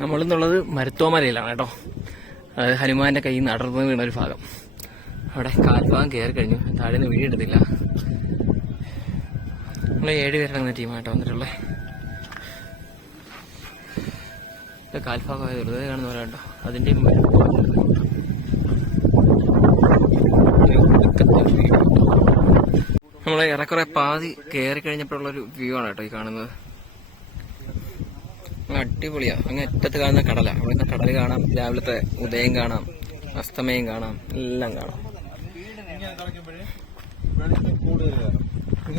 നമ്മളെന്നുള്ളത് മരുത്തോമലയിലാണ് കേട്ടോ. അത് ഹനുമാന്റെ കയ്യിൽ നിന്ന് അടർന്നു വീണ ഒരു ഭാഗം. അവിടെ കാൽഭാഗം കയറി കഴിഞ്ഞു. താഴെ നിന്ന് വീഴെടുത്തില്ല. നമ്മൾ 7 പേരടങ്ങുന്ന ടീമായിട്ടോ വന്നിട്ടുള്ളത്. കാൽഭാഗമായ വെറുതെ കാണുന്ന പോലെ കേട്ടോ. അതിന്റെ നമ്മളെ ഏറെക്കുറെ പാതി കയറി കഴിഞ്ഞപ്പോഴുള്ളൊരു വ്യൂ ആണ് കേട്ടോ ഈ കാണുന്നത്. അടിപൊളിയാ. അങ്ങ് അറ്റത്ത് കാണുന്ന കടല. അവിടെ കടൽ കാണാം, രാവിലത്തെ ഉദയം കാണാം, അസ്തമയം കാണാം, എല്ലാം കാണാം.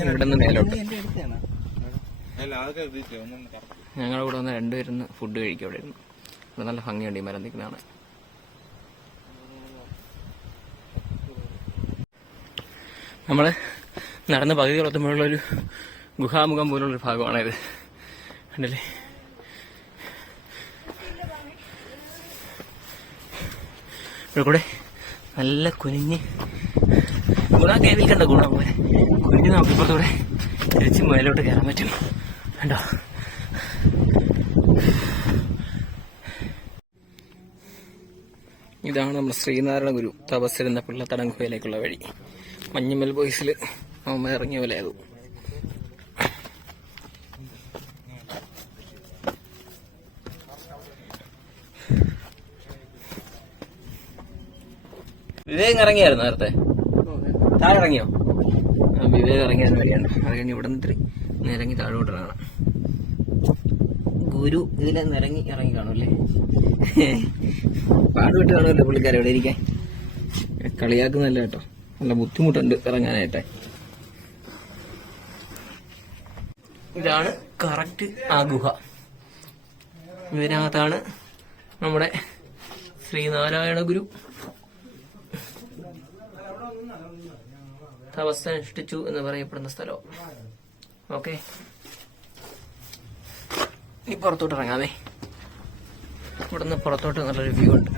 ഇവിടെ നിന്ന് മേലോട്ട് ഞങ്ങളുടെ കൂടെ വന്ന് 2 പേരുന്ന് ഫുഡ് കഴിക്കും. അവിടെ ഇരുന്ന് ഇവിടെ നല്ല ഭംഗിയുണ്ട് ഈ മരം നിൽക്കുന്നതാണ്. നമ്മള് നടന്ന് പകുതി പുറത്തുമ്പോഴുള്ളൊരു ഗുഹാമുഖം പോലുള്ളൊരു ഭാഗമാണിത്. കണ്ടല്ലേ? ഇവിടെ കൂടെ നല്ല കുനിഞ്ഞ് ഗുണ കേവിൽ കണ്ട ഗുണ പോലെ കുനിഞ്ഞ് നമുക്കിപ്പുറത്തൂടെ തിരിച്ച് മേലോട്ട് കയറാൻ പറ്റും. കണ്ടോ? ഇതാണ് നമ്മുടെ ശ്രീനാരായണ ഗുരു തപസ്സിരുന്ന പിള്ളത്തടം ഗുഹയിലേക്കുള്ള വഴി. മഞ്ഞുമൽ ബോയ്സിൽ അമ്മ ഇറങ്ങിയ പോലെ അത്. വിവേക് ഇറങ്ങിയായിരുന്നു നേരത്തെ. താഴെ ഇറങ്ങിയോ? വിവേക് ഇറങ്ങിയായിരുന്നു വഴിയാണ്. അത് കഴിഞ്ഞ് ഇവിടെ നിന്ന് നിരങ്ങി താഴോട്ടാണ്. ഗുരു ഇതിലെ നിരങ്ങി ഇറങ്ങി കാണുമല്ലേ? പാടുവിട്ട് കാണുമല്ലോ പുള്ളിക്കാരെ ഇവിടെ ഇരിക്കാൻ. കളിയാക്കുന്നല്ല കേട്ടോ. നല്ല ബുദ്ധിമുട്ടുണ്ട് ഇറങ്ങാനായിട്ടെ. ഇതാണ് കറക്റ്റ് ആ ഗുഹ. ഇതിനകത്താണ് നമ്മുടെ ശ്രീനാരായണ ഗുരു തപസ്സനുഷ്ഠിച്ചു എന്ന് പറയപ്പെടുന്ന സ്ഥലം. ഓക്കെ, ഇനി പുറത്തോട്ട് ഇറങ്ങാമേ. ഇവിടുന്ന് പുറത്തോട്ട് നല്ലൊരു വ്യൂ ഉണ്ട്.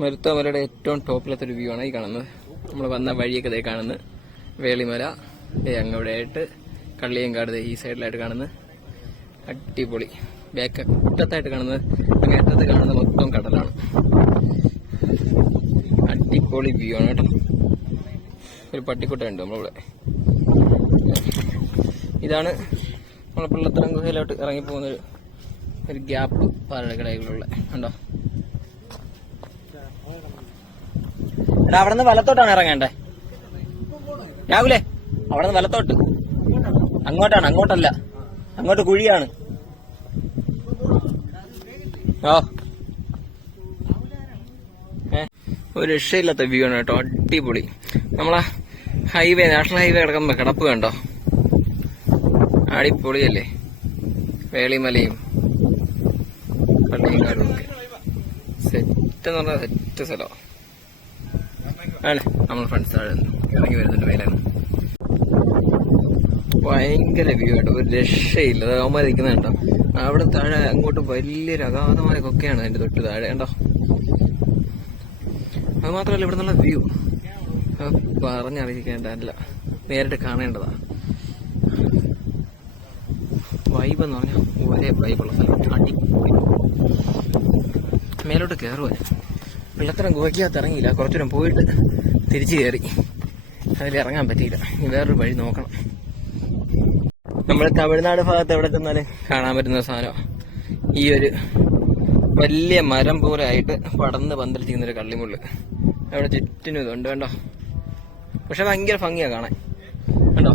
മരുത്തോമലയുടെ ഏറ്റവും ടോപ്പിലത്തെ ഒരു വ്യൂ ആണ് ഈ കാണുന്നത്. നമ്മൾ വന്ന വഴിയൊക്കെ ദേ കാണുന്നത്. വേളിമല അങ്ങവിടെ ആയിട്ട്, കള്ളിയങ്കാട് ഈ സൈഡിലായിട്ട് കാണുന്നത്. അടിപൊളി. ബാക്ക് അറ്റത്തായിട്ട് കാണുന്നത്, അങ്ങേറ്റത്ത് കാണുന്നത് മൊത്തം കടലാണ്. അടിപൊളി വ്യൂ ആണ് കേട്ടോ. ഒരു പട്ടിക്കുട്ടയുണ്ട് നമ്മളിവിടെ. ഇതാണ് നമ്മളെ പിള്ളത്തരം ഗുഹയിലോട്ട് ഇറങ്ങിപ്പോകുന്ന ഒരു ഗ്യാപ്പ് പാറകടയിലുള്ള. കണ്ടോ? എടാ, അവിടെ നിന്ന് വലത്തോട്ടാണ് ഇറങ്ങേണ്ടേ രാഹുലേ? അവിടെ നിന്ന് വലത്തോട്ട്. അങ്ങോട്ടാണ്, അങ്ങോട്ടല്ല, അങ്ങോട്ട് കുഴിയാണ്. ഓ, ഒരു രക്ഷയില്ലാത്ത വ്യൂ ആണ് കേട്ടോ. അടിപൊളി. നമ്മളെ ഹൈവേ, നാഷണൽ ഹൈവേ കിടക്കുന്ന കിടപ്പ് കണ്ടോ? അടിപൊളിയല്ലേ? വേളിമലയും പള്ളിയങ്കാടും ഒക്കെ സെറ്റ് എന്ന് പറഞ്ഞാൽ സെറ്റ് സ്ഥലമാണ്. ആണ് നമ്മൾ ഫ്രണ്ട്സ് താഴെ ഇറങ്ങി വരുന്നുണ്ട്. മേലാണ് ഭയങ്കര വ്യൂ കേട്ടോ. ഒരു രക്ഷയില്ല. അവന്മാർ ഇരിക്കുന്നത് കേട്ടോ. അവിടെ താഴെ അങ്ങോട്ട് വലിയൊരു അഗാധമായ കൊക്കയാണ് അതിന്റെ തൊട്ട് താഴെ കണ്ടോ. അത് മാത്രമല്ല ഇവിടെ നിന്നുള്ള വ്യൂ പറഞ്ഞറിയിക്കേണ്ടതല്ല, നേരിട്ട് കാണേണ്ടതാ. വൈബ് എന്ന് പറഞ്ഞാൽ ഒരേ വൈബുള്ള സ്ഥലം. അടിപൊളി. മേലോട്ട് കയറുവാൻ വെള്ളത്തരം ഗുഹയ്ക്കകത്ത് ഇറങ്ങിയില്ല. കുറച്ചു ദൂരം പോയിട്ട് തിരിച്ചു കയറി. അതിലിറങ്ങാൻ പറ്റിയില്ല. ഇനി വേറൊരു വഴി നോക്കണം. നമ്മുടെ തമിഴ്നാട് ഭാഗത്ത് എവിടെ ചെന്നാലും കാണാൻ പറ്റുന്ന സാധനം ഈ ഒരു വലിയ മരം പോലെ ആയിട്ട് പടന്ന് പന്തലിച്ചിരിക്കുന്നൊരു കള്ളിമുള്ള്. അവിടെ ചുറ്റിനും ഇതുണ്ട് കണ്ടോ. പക്ഷെ ഭയങ്കര ഭംഗിയാ കാണാൻ. കണ്ടോ?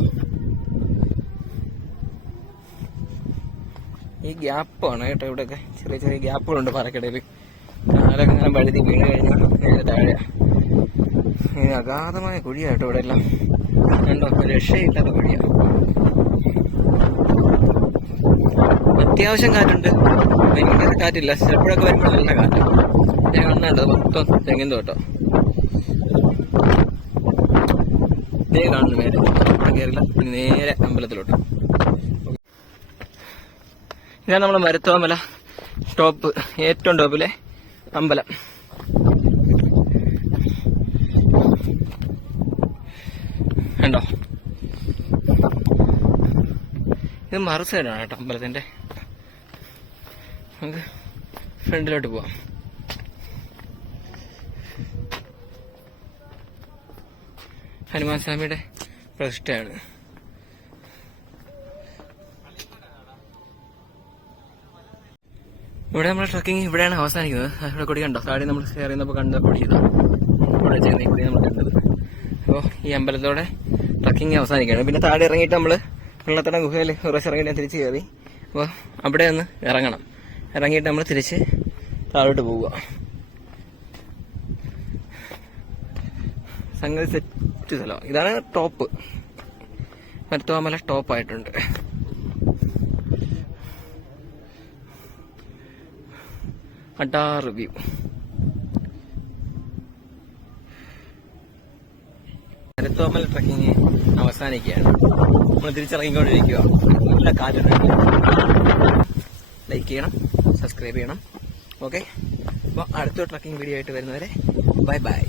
ഈ ഗ്യാപ്പാണ് കേട്ടോ. ഇവിടെയൊക്കെ ചെറിയ ചെറിയ ഗ്യാപ്പുകളുണ്ട് പാറക്കിടയിൽ. കാലൊക്കെ ഇങ്ങനെ വഴുതി വീണ് കഴിഞ്ഞാൽ നേരെ താഴെ. ഇങ്ങനെ അഗാധമായ കുഴിയാട്ടോ ഇവിടെ എല്ലാം. കണ്ടോ? രക്ഷയില്ലാത്ത കുഴിയാണ്. അത്യാവശ്യം കാറ്റുണ്ട്, ഭയങ്കര കാറ്റില്ല. ചിലപ്പോഴൊക്കെ വരുമ്പോൾ നല്ല കാറ്റ്. ഞാൻ കാണുന്നുണ്ട് മൊത്തം തെങ്ങിൻ തോട്ടോ. ഇതേ കാണുന്നു മേലെ. കയറില്ല, നേരെ അമ്പലത്തിലോട്ട്. ഇതാണ് നമ്മുടെ മരുത്തോമല ടോപ്പ്, ഏറ്റവും ടോപ്പിലെ അമ്പലം. കണ്ടോ? ഇത് മറു സൈഡാണ് കേട്ടോ അമ്പലത്തിന്റെ. നമുക്ക് ഫ്രണ്ടിലോട്ട് പോവാം. ഹനുമാൻ സ്വാമിയുടെ പ്രതിഷ്ഠയാണ്. ഇവിടെ നമ്മുടെ ട്രക്കിംഗ് ഇവിടെയാണ് അവസാനിക്കുന്നത്. ഇവിടെ കൊടി കണ്ടോ, താഴെ നമ്മൾ കയറിയപ്പോൾ കണ്ട കൊടി ഇതാ, ഇവിടെ ചെയ്യുന്ന കൊടി നമ്മൾ കണ്ടത്. അപ്പോൾ ഈ അമ്പലത്തോടെ ട്രക്കിംഗ് അവസാനിക്കുകയാണ്. പിന്നെ താഴെ ഇറങ്ങിയിട്ട് നമ്മൾ വെള്ളത്തട ഗുഹയിൽ ഒരു പ്രാവശ്യം ഇറങ്ങിയിട്ട് തിരിച്ച് കയറി. അപ്പോൾ അവിടെ ഒന്ന് ഇറങ്ങണം. ഇറങ്ങിയിട്ട് നമ്മൾ തിരിച്ച് താഴോട്ട് പോവുക. സംഗതി സെറ്റ് സ്ഥലം. ഇതാണ് ടോപ്പ്, മരുത്തോമല ടോപ്പായിട്ടുണ്ട്. അടാർ വ്യൂ. മരുത്തോമല ട്രക്കിങ് അവസാനിക്കുകയാണ്. നമ്മൾ തിരിച്ചിറങ്ങിക്കൊണ്ടിരിക്കുക. നല്ല കാറ്റുണ്ട്. ലൈക്ക് ചെയ്യണം, സബ്സ്ക്രൈബ് ചെയ്യണം. ഓക്കെ, അപ്പോൾ അടുത്ത ട്രക്കിംഗ് വീഡിയോ ആയിട്ട് വരുന്നവരെ ബൈ ബൈ.